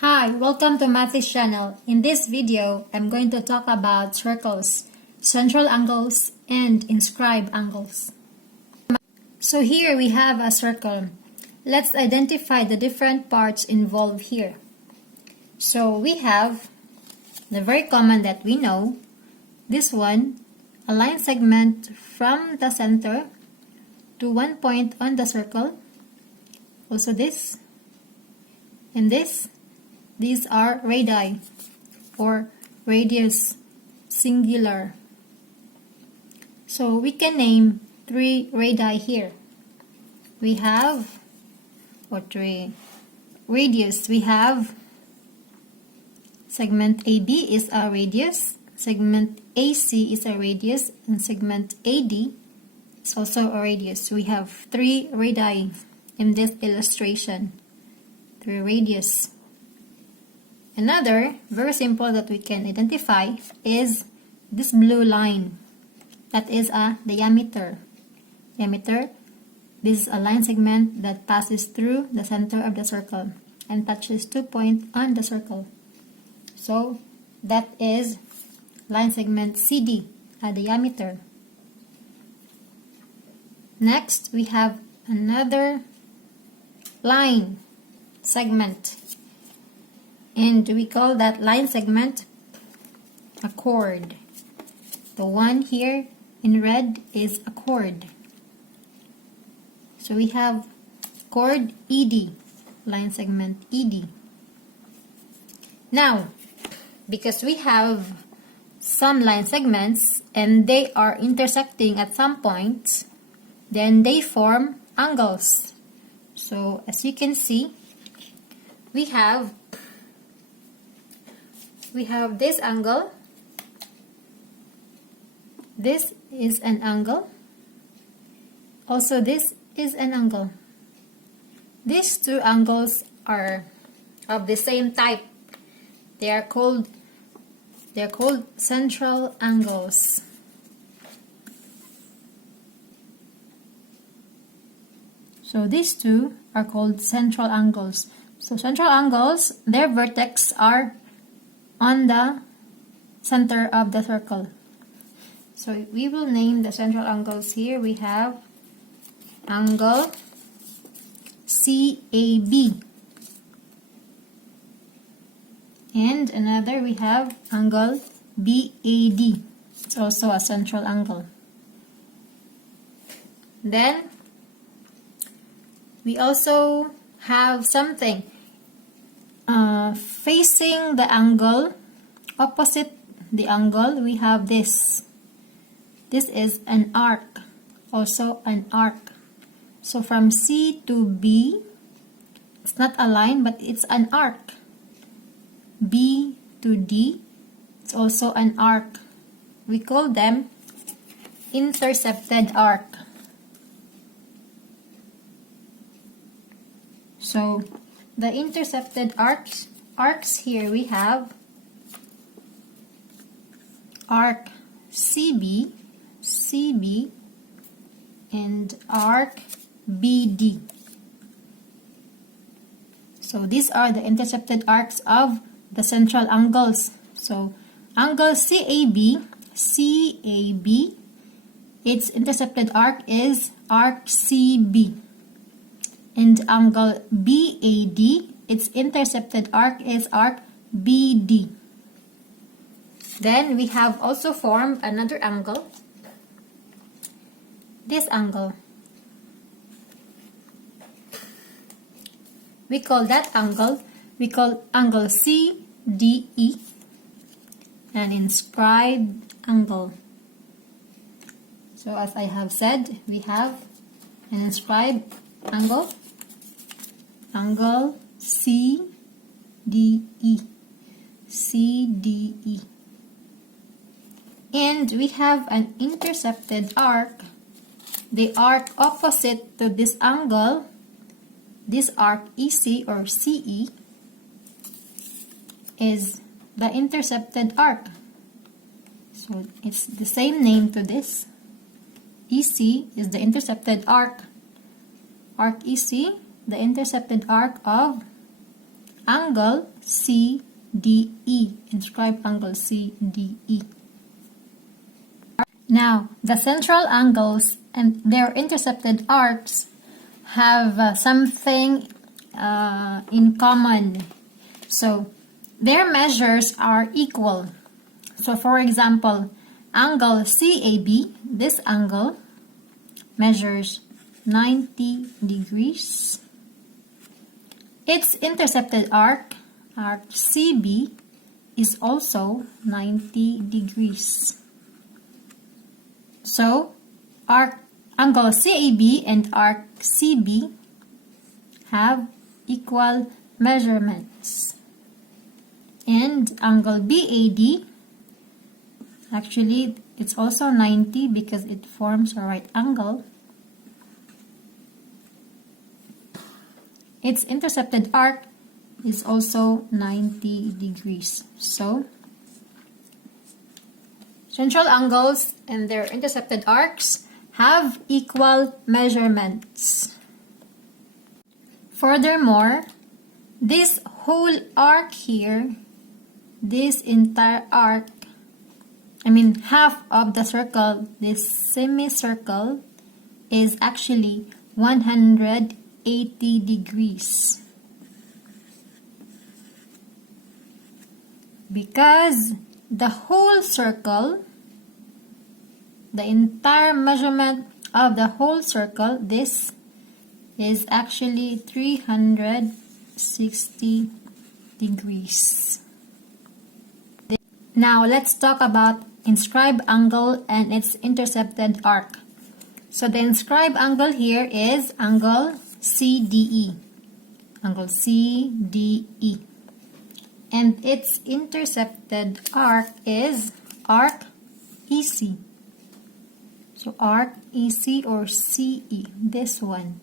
Hi, welcome to Mathy's channel. In this video, I'm going to talk about circles, central angles, and inscribed angles. So here we have a circle. Let's identify the different parts involved here. So we have the very common that we know, this one, a line segment from the center to one point on the circle. Also this, and this. These are radii or radius singular. So we can name three radii here. We have, or three radius. We have segment AB is a radius, segment AC is a radius, and segment AD is also a radius. We have three radii in this illustration. Three radius. Another, very simple that we can identify is this blue line. That is a diameter. Diameter, this is a line segment that passes through the center of the circle and touches 2 points on the circle. So, that is line segment CD, a diameter. Next, we have another line segment. And we call that line segment a chord. The one here in red is a chord. So we have chord ED, line segment ED. Now, because we have some line segments and they are intersecting at some points, then they form angles. So as you can see, we have this angle. This is an angle. Also, this is an angle. These two angles are of the same type. They are called central angles. So these two are called central angles. So central angles, their vertex are on the center of the circle. So we will name the central angles here. We have angle CAB. And another we have angle BAD. It's also a central angle. Then we also have something facing the angle, opposite the angle, we have this. This is an arc, also an arc. So from C to B, it's not a line, but it's an arc. B to D, it's also an arc. We call them intercepted arc. So the intercepted arcs here we have arc CB, and arc BD. So these are the intercepted arcs of the central angles. So angle CAB, its intercepted arc is arc CB. And angle BAD, its intercepted arc is arc BD. Then we have also formed another angle. This angle. We call that angle, angle CDE, an inscribed angle. So as I have said, we have an inscribed angle, angle CDE. And we have an intercepted arc, the arc opposite to this angle, this arc EC or CE, is the intercepted arc. So it's the same name to this. EC is the intercepted arc. Arc EC, the intercepted arc of angle CDE. Inscribed angle CDE. Now, the central angles and their intercepted arcs have something in common. So, their measures are equal. So, for example, angle CAB, this angle, measures 90 degrees. Its intercepted arc, arc CB, is also 90 degrees. So, angle CAB and arc CB have equal measurements. And angle BAD, actually it's also 90 because it forms a right angle. Its intercepted arc is also 90 degrees. So, central angles and their intercepted arcs have equal measurements. Furthermore, this whole arc here, this entire arc, half of the circle, this semicircle, is actually 180 degrees. Because the whole circle, the entire measurement of the whole circle, this is actually 360 degrees. Now let's talk about inscribed angle and its intercepted arc. So the inscribed angle here is angle CDE. Angle CDE. And its intercepted arc is arc EC. So arc EC or CE, this one.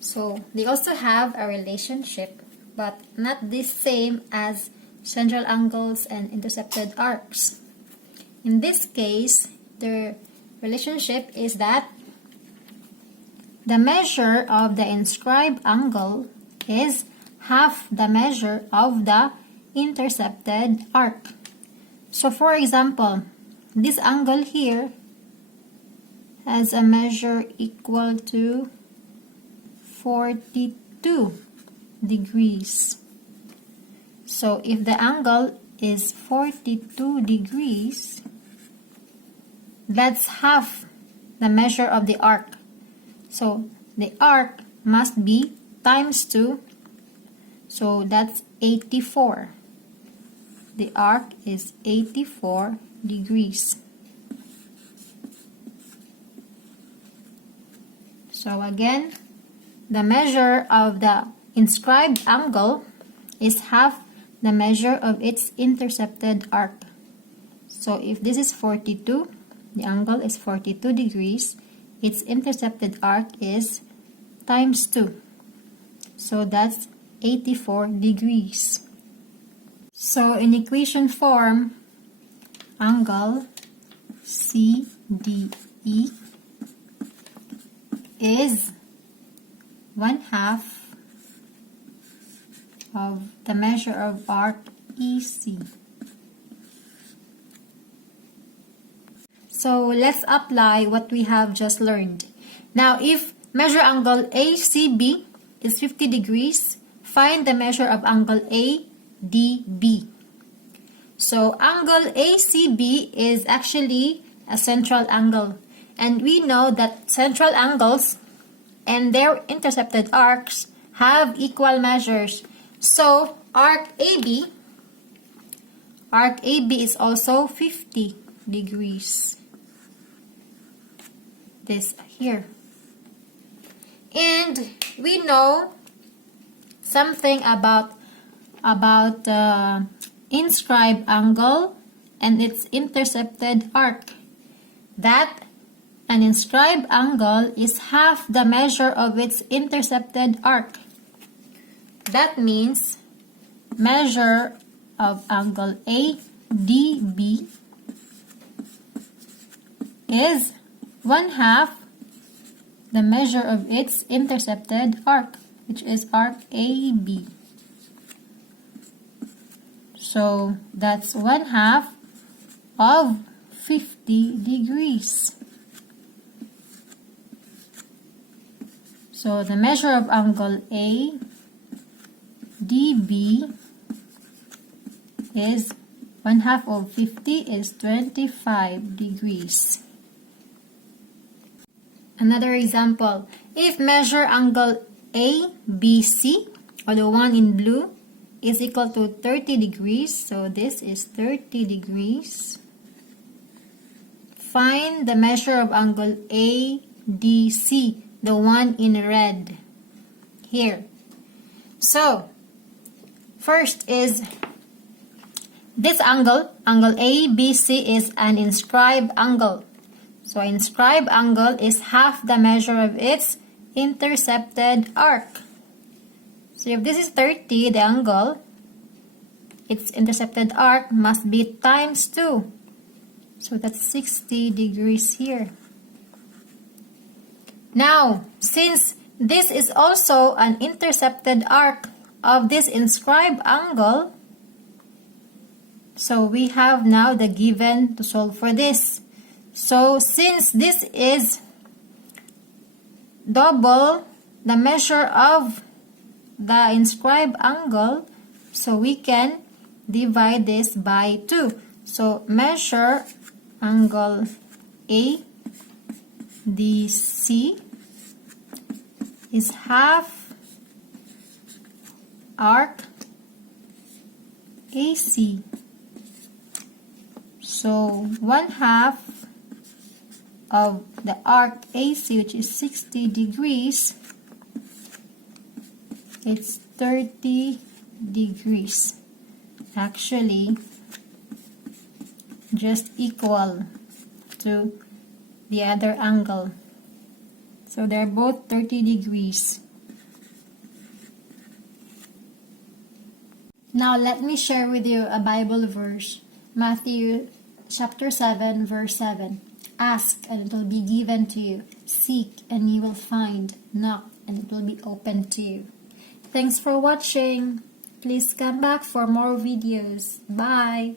So they also have a relationship, but not the same as central angles and intercepted arcs. In this case, the relationship is that the measure of the inscribed angle is half the measure of the intercepted arc. So for example, this angle here has a measure equal to 42 degrees. So if the angle is 42 degrees, that's half the measure of the arc. So the arc must be times 2. So that's 84. The arc is 84 degrees. So again, the measure of the inscribed angle is half the measure of its intercepted arc. So if this is 42, the angle is 42 degrees, its intercepted arc is times 2. So that's 84 degrees. So in equation form, angle CDE is 1/2 of the measure of arc EC. So let's apply what we have just learned. Now if measure angle ACB is 50 degrees, find the measure of angle ADB. So angle ACB is actually a central angle. And we know that central angles and their intercepted arcs have equal measures. So arc AB is also 50 degrees. This here. And we know something about inscribed angle and its intercepted arc. That an inscribed angle is half the measure of its intercepted arc. That means measure of angle ADB is 1/2 the measure of its intercepted arc, which is arc AB. So that's 1/2 of 50 degrees. So the measure of angle ADB is 1/2 of 50 is 25 degrees. Another example, if measure angle ABC, or the one in blue, is equal to 30 degrees, so this is 30 degrees. Find the measure of angle ADC, the one in red here. So, first is this angle ABC is an inscribed angle. So, inscribed angle is half the measure of its intercepted arc. So, if this is 30, the angle, its intercepted arc must be times 2. So, that's 60 degrees here. Now, since this is also an intercepted arc of this inscribed angle, so we have now the given to solve for this. So, since this is double the measure of the inscribed angle, so we can divide this by 2. So, measure angle ADC is half arc AC. So, 1/2 of the arc AC, which is 60 degrees, it's 30 degrees. Actually, just equal to the other angle. So they're both 30 degrees. Now let me share with you a Bible verse. Matthew chapter 7 verse 7. Ask and it will be given to you. Seek and you will find. Knock and it will be opened to you. Thanks for watching. Please come back for more videos. Bye.